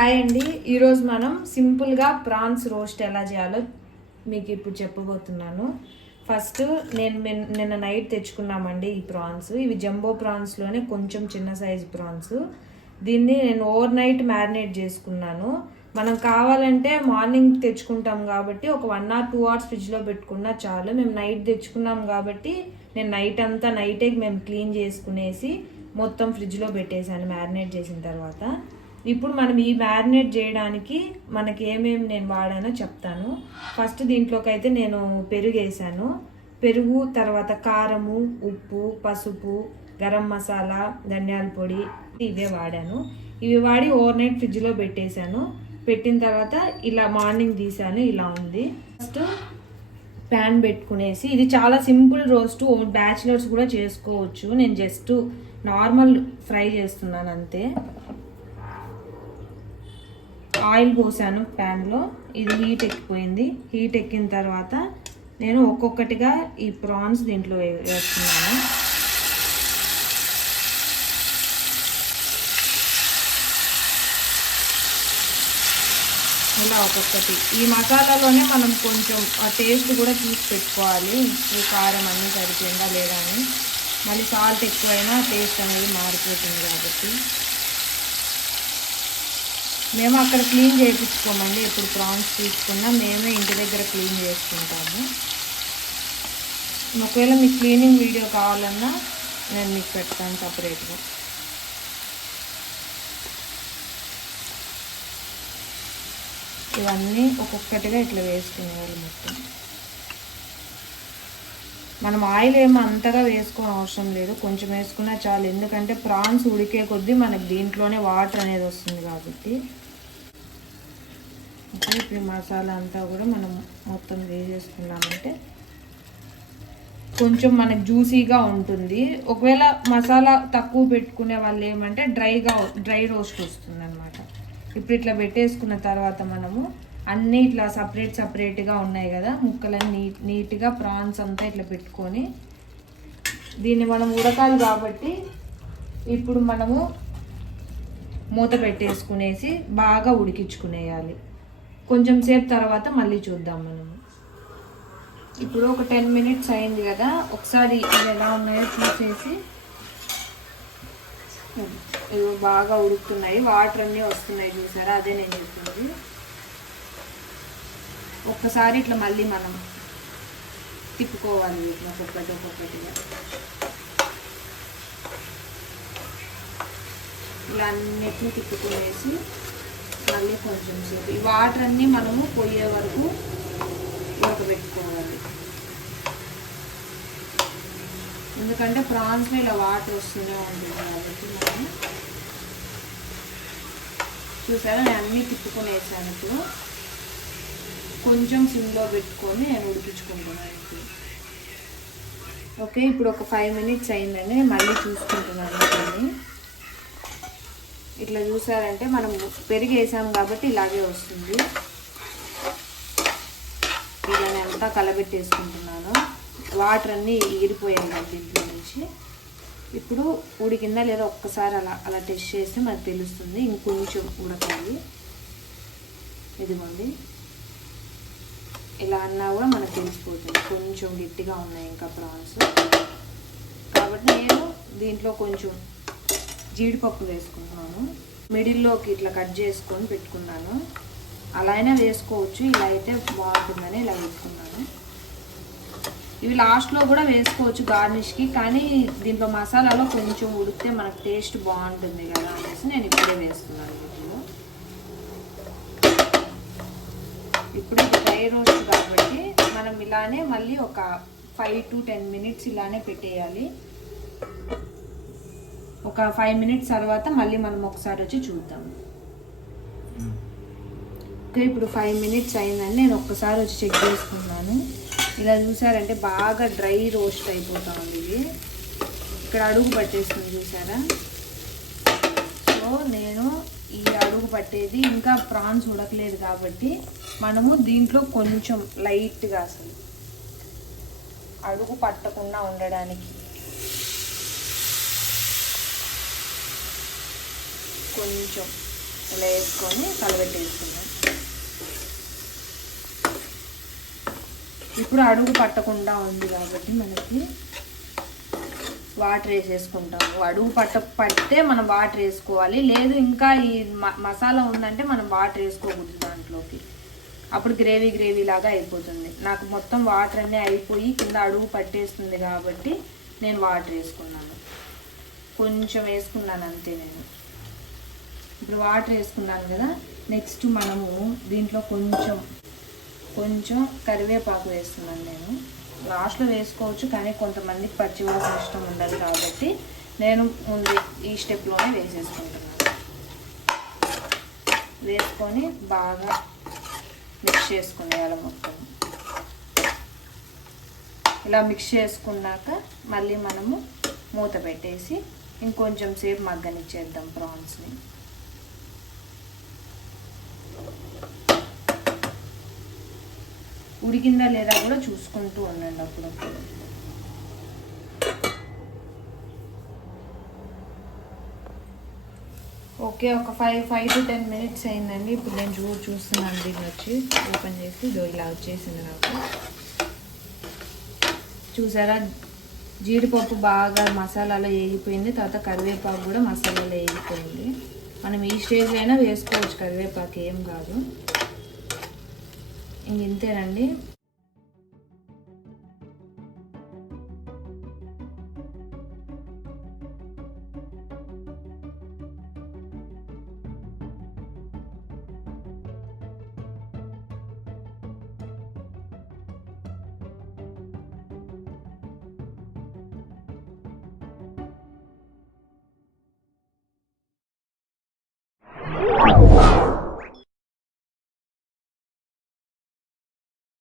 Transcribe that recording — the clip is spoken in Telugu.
హాయ్ అండి, ఈరోజు మనం సింపుల్గా ప్రాన్స్ రోస్ట్ ఎలా చేయాలో మీకు ఇప్పుడు చెప్పబోతున్నాను. ఫస్ట్ నిన్న నైట్ తెచ్చుకున్నామండి ఈ ప్రాన్స్. ఇవి జంబో ప్రాన్స్లోనే కొంచెం చిన్న సైజు ప్రాన్స్. దీన్ని నేను ఓవర్ నైట్ మ్యారినేట్ చేసుకున్నాను. మనం కావాలంటే మార్నింగ్ తెచ్చుకుంటాం కాబట్టి ఒక 1 or 2 hours ఫ్రిడ్జ్లో పెట్టుకున్నా చాలు. మేము నైట్ తెచ్చుకున్నాం కాబట్టి నేను నైటే మేము క్లీన్ చేసుకునేసి మొత్తం ఫ్రిడ్జ్లో పెట్టేశాను మ్యారినేట్ చేసిన తర్వాత. ఇప్పుడు మనం ఈ మ్యారినేట్ చేయడానికి మనకి ఏమేమి నేను వాడానో చెప్తాను. ఫస్ట్ దీంట్లోకి అయితే నేను పెరుగు వేసాను. పెరుగు తర్వాత కారము, ఉప్పు, పసుపు, గరం మసాలా, ధనియాల పొడి ఇవే వాడాను. ఇవి వాడి ఓవర్ నైట్ ఫ్రిడ్జ్లో పెట్టేశాను. పెట్టిన తర్వాత ఇలా మార్నింగ్ తీసాను. ఇలా ఉంది. ఫస్ట్ ప్యాన్ పెట్టుకునేసి, ఇది చాలా సింపుల్ రోస్ట్, బ్యాచిలర్స్ కూడా చేసుకోవచ్చు. నేను జస్ట్ నార్మల్ ఫ్రై చేస్తున్నాను అంతే. ఆయిల్ పోసాను ప్యాన్లో. ఇది హీట్ ఎక్కిపోయింది. హీట్ ఎక్కిన తర్వాత నేను ఒక్కొక్కటిగా ఈ ప్రాన్స్ దీంట్లో వేస్తున్నాను. ఇలా ఒక్కొక్కటి. ఈ మసాలాలోనే మనం కొంచెం ఆ టేస్ట్ కూడా చూసి పెట్టుకోవాలి. ఉప్పు కారం అన్నీ సరిపోయిందా లేదా అని. మళ్ళీ సాల్ట్ ఎక్కువైనా టేస్ట్ అనేది మారిపోతుంది కాబట్టి. మేము అక్కడ క్లీన్ చేయించుకోమండి. ఎప్పుడు ప్రాన్స్ తీసుకున్నా మేమే ఇంటి దగ్గర క్లీన్ చేసుకుంటాము. ఒకవేళ మీకు క్లీనింగ్ వీడియో కావాలన్నా నేను మీకు పెడతాను సపరేట్గా. ఇవన్నీ ఒక్కొక్కటిగా ఇట్లా వేసుకునేవాళ్ళు మొత్తం. మనం ఆయిల్ ఏమో అంతగా వేసుకోని అవసరం లేదు, కొంచెం వేసుకున్నా చాలు. ఎందుకంటే ప్రాన్స్ ఉడికే కొద్దీ మనకి దీంట్లోనే వాటర్ అనేది వస్తుంది కాబట్టి. ఇప్పుడు మసాలా అంతా కూడా మనం మొత్తం వేసేసుకున్నామంటే కొంచెం మనకు జ్యూసీగా ఉంటుంది. ఒకవేళ మసాలా తక్కువ పెట్టుకునే వాళ్ళు ఏమంటే డ్రై రోస్ట్ వస్తుంది అనమాట. ఇప్పుడు ఇట్లా పెట్టేసుకున్న తర్వాత మనము అన్నీ ఇట్లా సపరేట్గా ఉన్నాయి కదా ముక్కలన్నీ నీట్గా ప్రాన్స్ అంతా ఇట్లా పెట్టుకొని దీన్ని మనం ఉడకాలి కాబట్టి ఇప్పుడు మనము మూత పెట్టేసుకునేసి బాగా ఉడికించుకునేయాలి. కొంచెం సేపు తర్వాత మళ్ళీ చూద్దాం మనము. ఇప్పుడు ఒక 10 minutes అయింది కదా, ఒకసారి ఇవి ఎలా ఉన్నాయో చూసేసి. ఇవి బాగా ఉడుకుతున్నాయి, వాటర్ అన్నీ వస్తున్నాయి చూసారా, అదే నేను చెప్పింది. ఒక్కసారి ఇట్లా మళ్ళీ మనం తిప్పుకోవాలి. ఇట్లా ఒక్కొక్కటిగా ఇలా అన్నిటిని తిప్పుకునేసి మళ్ళీ కొంచెం సేపు ఈ వాటర్ అన్నీ మనము పోయే వరకు ఉడకబెట్టుకోవాలి. ఎందుకంటే ప్రాన్స్లో ఇలా వాటర్ వస్తూనే ఉంటుంది కాబట్టి. మనం చూసారా నేను అన్నీ తిప్పుకునేసాను. ఇప్పుడు కొంచెం సిమ్లో పెట్టుకొని నేను ఉడికించుకుంటున్నాను. ఓకే, ఇప్పుడు ఒక 5 minutes అయిందండి. మళ్ళీ చూసుకుంటున్నాను. కానీ ఇట్లా చూసారంటే మనం పెరుగు వేసాం కాబట్టి ఇలాగే వస్తుంది. ఇలా నేను అంతా కలబెట్టేసుకుంటున్నాను. వాటర్ అన్నీ ఎగిరిపోయాయి కదా దీంట్లో నుంచి. ఇప్పుడు ఉడికిందా లేదా ఒక్కసారి అలా టెస్ట్ చేస్తే మనకు తెలుస్తుంది. ఇంకొంచెం ఉడకాలి. ఇదిగోండి, ఇలా అన్నా కూడా మనకు తెలిసిపోతుంది కొంచెం గట్టిగా ఉన్నాయి ఇంకా ప్రాన్స్. కాబట్టి నేను దీంట్లో కొంచెం జీడిపప్పు వేసుకుంటున్నాను. మిడిల్లోకి ఇట్లా కట్ చేసుకొని పెట్టుకున్నాను. అలా అయినా వేసుకోవచ్చు, ఇలా అయితే బాగుంటుందని ఇలా వేసుకున్నాను. ఇవి లాస్ట్లో కూడా వేసుకోవచ్చు గార్నిష్కి, కానీ దీంట్లో మసాలాలో కొంచెం ఉడికితే మనకు టేస్ట్ బాగుంటుంది కదా అనేసి నేను ఇప్పుడే వేస్తున్నాను. ఇప్పుడు డ్రై రోస్ట్ కాబట్టి మనం ఇలానే మళ్ళీ ఒక 5 to 10 minutes ఇలానే పెట్టేయాలి. ఒక 5 minutes తర్వాత మళ్ళీ మనం ఒకసారి వచ్చి చూద్దాం. ఓకే, ఇప్పుడు 5 minutes అయిందని నేను ఒక్కసారి వచ్చి చెక్ చేసుకున్నాను. ఇలా చూసారంటే బాగా డ్రై రోస్ట్ అయిపోతా ఉంది. ఇది ఇక్కడ అడుగు పట్టేస్తుంది చూసారా. సో నేను ఈ అడుగు పట్టేది ఇంకా ప్రాన్స్ ఉడకలేదు కాబట్టి మనము దీంట్లో కొంచెం లైట్గా అసలు అడుగు పట్టకుండా ఉండడానికి కొంచెం ఇలా వేసుకొని కలబెట్టేసుకుందాం. ఇప్పుడు అడుగు పట్టకుండా ఉంది కాబట్టి మనకి వాటర్ వేసేసుకుంటాము. అడుగు పట్టే మనం వాటర్ వేసుకోవాలి. లేదు ఇంకా ఈ మసాలా ఉందంటే మనం వాటర్ వేసుకోకూడదు దాంట్లోకి, అప్పుడు గ్రేవీ లాగా అయిపోతుంది. నాకు మొత్తం వాటర్ అన్నీ అయిపోయి కింద అడుగు పట్టేస్తుంది కాబట్టి నేను వాటర్ వేసుకున్నాను. కొంచెం వేసుకున్నాను అంతే నేను. ఇప్పుడు వాటర్ వేసుకున్నాను కదా, నెక్స్ట్ మనము దీంట్లో కొంచెం కరివేపాకు వేస్తున్నాను నేను. లాస్ట్లో వేసుకోవచ్చు, కానీ కొంతమందికి పచ్చివాసన ఇష్టం ఉండదు కాబట్టి నేను ముందు ఈ స్టెప్లోనే వేసేసుకుంటున్నాను. వేసుకొని బాగా మిక్స్ చేసుకునేయాలి మొత్తం. ఇలా మిక్స్ చేసుకున్నాక మళ్ళీ మనము మూత పెట్టేసి ఇంకొంచెం సేపు మగ్గనిచ్చేద్దాం ప్రాన్స్ని. ఉడికిందా లేదా కూడా చూసుకుంటూ ఉండండి అప్పుడప్పుడు. ఓకే, ఒక 5 to 10 minutes అయిందండి. ఇప్పుడు నేను చూస్తున్నాను దీన్ని వచ్చి ఓపెన్ చేసి ఇలా వచ్చేసింది నాకు. చూసారా, జీడిపప్పు బాగా మసాలాలో వేగిపోయింది, తర్వాత కరివేపాకు కూడా మసాలాలో వేగిపోయింది. మనం ఈ స్టేజ్లో అయినా వేసుకోవచ్చు కరివేపాకు, ఏం కాదు. ఇంతేనండి.